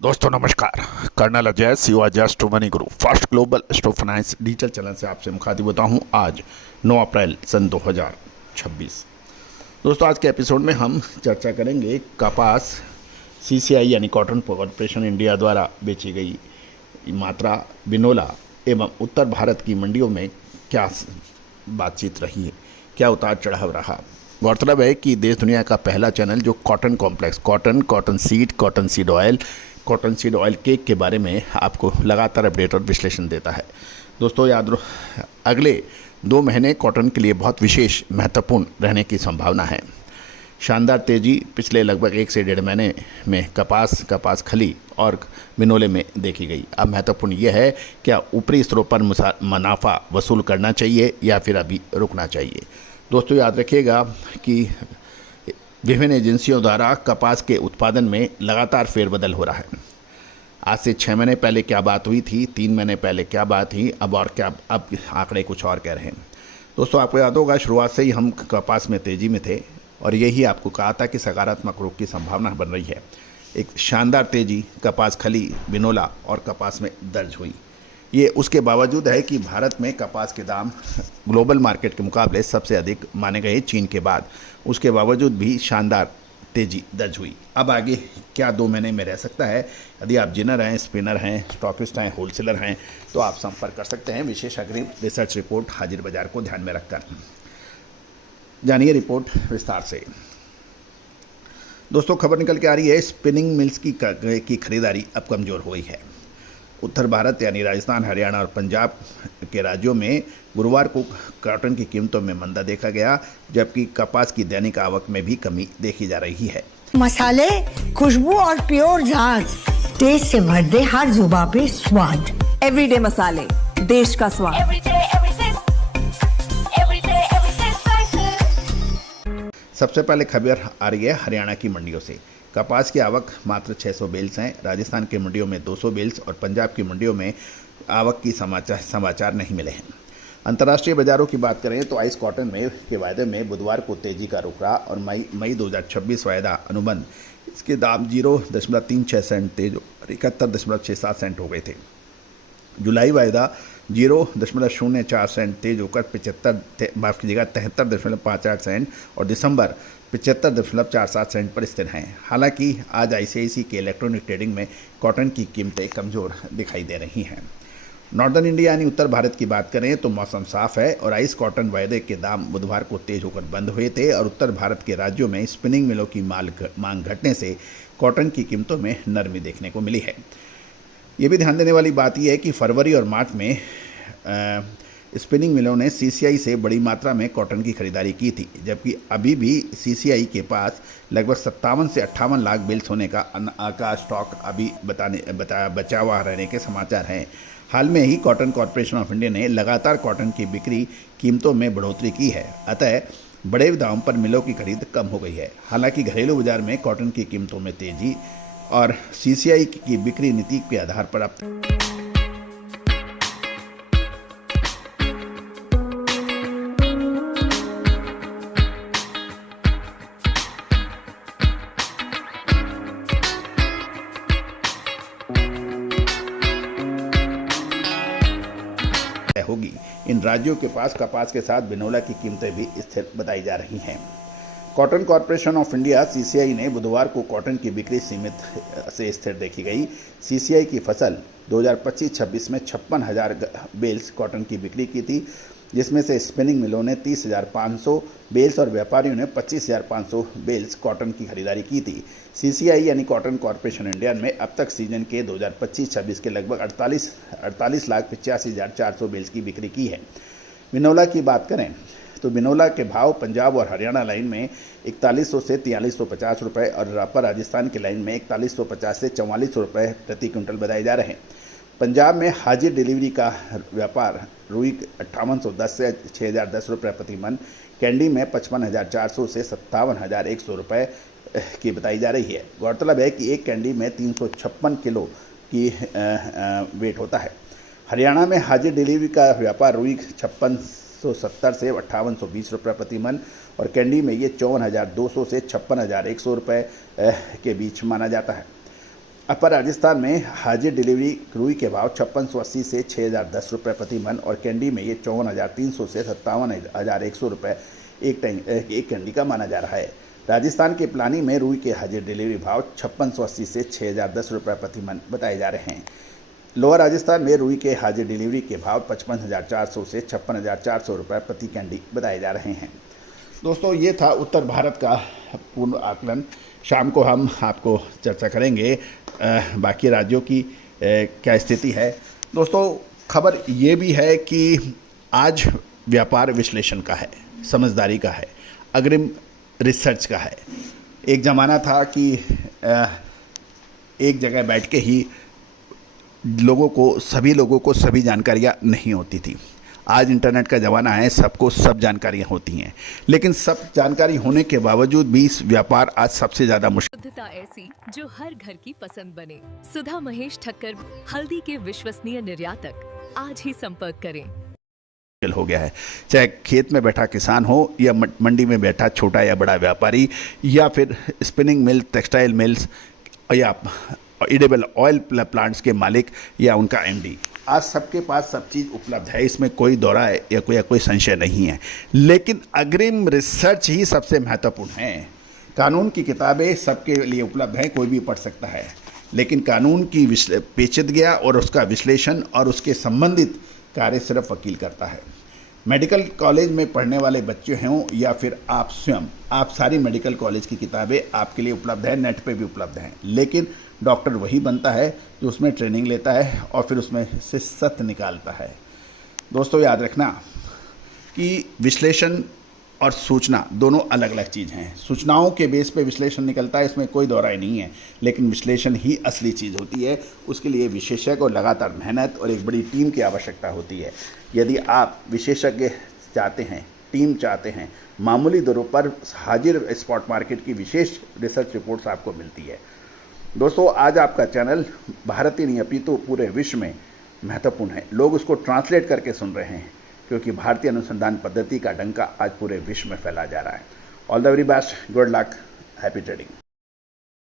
दोस्तों नमस्कार। Colonel Ajay CO Ajay स्टो money गुरु first global स्टो finance digital channel से आपसे मुखातिब होता हूं। आज 9 अप्रैल सन 2026। दोस्तों आज के एपिसोड में हम चर्चा करेंगे कपास सीसीआई यानी कॉटन कॉरपोरेशन इंडिया द्वारा बेची गई मात्रा, बिनोला एवं उत्तर भारत की मंडियों में क्या बातचीत रही है, क्या उतार चढ़ाव रहा। गौरतलब है कि देश दुनिया का पहला चैनल जो cotton complex, cotton seed oil cake के बारे में आपको लगातार अपडेट और विश्लेषण देता है। दोस्तों अगले 2 महीने कॉटन के लिए बहुत विशेष महत्वपूर्ण रहने की संभावना है। शानदार तेजी पिछले लगभग 1 से 1.5 महीने में कपास खली और बिनोले में देखी गई। अब महत्वपूर्ण यह है क्या ऊपरी स्तरों पर मुनाफा वसूल करना चाहिए या फिर अभी रुकना चाहिए। दोस्तों याद रखिएगा कि विभिन्न एजेंसियों द्वारा कपास के उत्पादन में लगातार फेरबदल हो रहा है। आज से 6 महीने पहले क्या बात हुई थी, 3 महीने पहले क्या बात थी, अब आंकड़े कुछ और कह रहे हैं। दोस्तों आपको याद होगा शुरुआत से ही हम कपास में तेज़ी में थे और यही आपको कहा था कि सकारात्मक रुख की संभावना बन रही है। एक शानदार तेज़ी कपास खली, बिनोला और कपास में दर्ज हुई। ये उसके बावजूद है कि भारत में कपास के दाम ग्लोबल मार्केट के मुकाबले सबसे अधिक माने गए चीन के बाद, उसके बावजूद भी शानदार तेजी दर्ज हुई। अब आगे क्या 2 महीने में रह सकता है। यदि आप जिनर हैं, स्पिनर हैं, स्टॉकिस्ट हैं, होलसेलर हैं तो आप संपर्क कर सकते हैं विशेष अग्रिम रिसर्च रिपोर्ट हाजिर बाजार को ध्यान में रखकर। जानिए रिपोर्ट विस्तार से। दोस्तों खबर निकल के आ रही है स्पिनिंग मिल्स की खरीदारी अब कमज़ोर हुई है। उत्तर भारत यानी राजस्थान, हरियाणा और पंजाब के राज्यों में गुरुवार को कॉटन की कीमतों में मंदा देखा गया, जबकि कपास की दैनिक आवक में भी कमी देखी जा रही है। मसाले, खुशबू और प्योर झांझ, टेस्ट से भर दे हर जुबां पे स्वाद। एवरीडे मसाले, देश का स्वाद। सबसे पहले खबर आ रही है हरियाणा की मंडियों से। कपास की आवक मात्र 600 बेल्स हैं। राजस्थान की मंडियों में 200 बेल्स और पंजाब की मंडियों में आवक की समाचार नहीं मिले हैं। अंतर्राष्ट्रीय बाजारों की बात करें तो आइस कॉटन में के वायदे में बुधवार को तेजी का रुख रहा और मई 2026 वायदा अनुबंध इसके दाम 0.36 सेंट तेज और 71.67 सेंट हो गए थे। जुलाई वायदा 0.04 सेंट तेज होकर 73.58 सेंट और दिसंबर 75.47 सेंट पर स्थिर हैं। हालांकि आज आईसीआईसी के इलेक्ट्रॉनिक ट्रेडिंग में कॉटन की कीमतें कमज़ोर दिखाई दे रही हैं। नॉर्दर्न इंडिया यानी उत्तर भारत की बात करें तो मौसम साफ है और आइस कॉटन वायदे के दाम बुधवार को तेज होकर बंद हुए थे और उत्तर भारत के राज्यों में स्पिनिंग मिलों की मांग घटने से कॉटन की कीमतों में नरमी देखने को मिली है। ये भी ध्यान देने वाली बात यह है कि फरवरी और मार्च में स्पिनिंग मिलों ने सीसीआई से बड़ी मात्रा में कॉटन की खरीदारी की थी, जबकि अभी भी सीसीआई के पास लगभग 57 से 58 लाख बेल्स होने का स्टॉक अभी बचा हुआ रहने के समाचार हैं। हाल में ही कॉटन कॉरपोरेशन ऑफ इंडिया ने लगातार कॉटन की बिक्री कीमतों में बढ़ोतरी की है, अतः बड़े दाम पर मिलों की खरीद कम हो गई है। हालांकि घरेलू बाजार में कॉटन की कीमतों में तेजी और सीसीआई की बिक्री नीति के आधार पर अब होगी। इन राज्यों के पास कपास के साथ बिनोला की कीमतें भी स्थिर बताई जा रही हैं। Cotton corporation of India CCI ने बुधवार को कॉटन की बिक्री सीमित से स्थिर देखी गई। सीसीआई की फसल 2025-26 में 56,000 बेल्स कॉटन की बिक्री की थी, जिसमें से स्पिनिंग मिलों ने 30,500 बेल्स और व्यापारियों ने 25,500 बेल्स कॉटन की खरीदारी की थी। सीसीआई यानी कॉटन कॉरपोरेशन इंडिया में अब तक सीजन के 2025-26 के लगभग 48,85,400 बेल्स की बिक्री की है। बिनोला की बात करें तो बिनोला के भाव पंजाब और हरियाणा लाइन में 4100 से 4350 रुपये और अपर राजस्थान की लाइन में 4150 से 4400 रुपये प्रति क्विंटल बताए जा रहे हैं। पंजाब में हाजिर डिलीवरी का व्यापार रुई 5810 से 6010 रुपये प्रति मन, कैंडी में 55,400 से 57,100 रुपये की बताई जा रही है। गौरतलब है कि एक कैंडी में 356 किलो की वेट होता है। हरियाणा में हाजिर डिलीवरी का व्यापार रुई 5670 से 5820 रुपये प्रति मन और कैंडी में ये 54,200 से 56,100 रुपये के बीच माना जाता है। अपर राजस्थान में हाजिर डिलीवरी रुई के भाव 5680 से 6010 रुपये प्रति मन और कैंडी में ये 54,300 से 57,100 रुपये एक कैंडी का माना जा रहा है। राजस्थान के पिलानी में रुई के हाजिर डिलीवरी भाव 5680 से 6010 रुपये प्रति मन बताए जा रहे हैं। लोअर राजस्थान में रुई के हाजिर डिलीवरी के भाव 55,400 से 56,400 रुपये प्रति कैंडी बताए जा रहे हैं। दोस्तों, ये था उत्तर भारत का पूर्ण आकलन। शाम को हम आपको चर्चा करेंगे बाकी राज्यों की क्या स्थिति है। दोस्तों, खबर ये भी है कि आज व्यापार विश्लेषण का है, समझदारी का है, अग्रिम रिसर्च का है। एक ज़माना था कि एक जगह बैठ के ही सभी लोगों को सभी जानकारियाँ नहीं होती थी। आज इंटरनेट का ज़माना है, सबको सब जानकारियाँ होती हैं, लेकिन सब जानकारी होने के बावजूद भी इस व्यापार आज सबसे ज़्यादा मुश्किल शुद्धता ऐसी जो हर घर की पसंद बने। सुधा महेश ठक्कर, हल्दी के विश्वसनीय निर्यातक। आज ही संपर्क करें। हो गया है। चाहे खेत में बैठा किसान हो या मंडी में बैठा छोटा या बड़ा व्यापारी या फिर स्पिनिंग मिल, टेक्सटाइल मिल्स या एडिबल ऑयल प्लांट्स के मालिक या उनका एमडी, आज सबके पास सब चीज़ उपलब्ध है। इसमें कोई दौरा या कोई संशय नहीं है। लेकिन अग्रिम रिसर्च ही सबसे महत्वपूर्ण है। कानून की किताबें सबके लिए उपलब्ध हैं, कोई भी पढ़ सकता है, लेकिन कानून की पेचीदगियां और उसका विश्लेषण और उसके संबंधित कार्य सिर्फ वकील करता है। मेडिकल कॉलेज में पढ़ने वाले बच्चे हों या फिर आप स्वयं, आप सारी मेडिकल कॉलेज की किताबें आपके लिए उपलब्ध है, नेट पे भी उपलब्ध हैं। लेकिन डॉक्टर वही बनता है जो उसमें ट्रेनिंग लेता है और फिर उसमें से सत्य निकालता है। दोस्तों, याद रखना कि विश्लेषण और सूचना दोनों अलग अलग चीज़ हैं। सूचनाओं के बेस पे विश्लेषण निकलता है, इसमें कोई दौराई नहीं है, लेकिन विश्लेषण ही असली चीज़ होती है। उसके लिए विशेषज्ञ और लगातार मेहनत और एक बड़ी टीम की आवश्यकता होती है। यदि आप विशेषज्ञ चाहते हैं, टीम चाहते हैं, मामूली दरों पर हाजिर स्पॉट मार्केट की विशेष रिसर्च रिपोर्ट्स आपको मिलती है। दोस्तों, आज आपका चैनल भारत ही नहीं अपितु पूरे विश्व में महत्वपूर्ण है। लोग उसको ट्रांसलेट करके सुन रहे हैं क्योंकि भारतीय अनुसंधान पद्धति का डंका आज पूरे विश्व में फैला जा रहा है। All the very best, good luck, happy trading.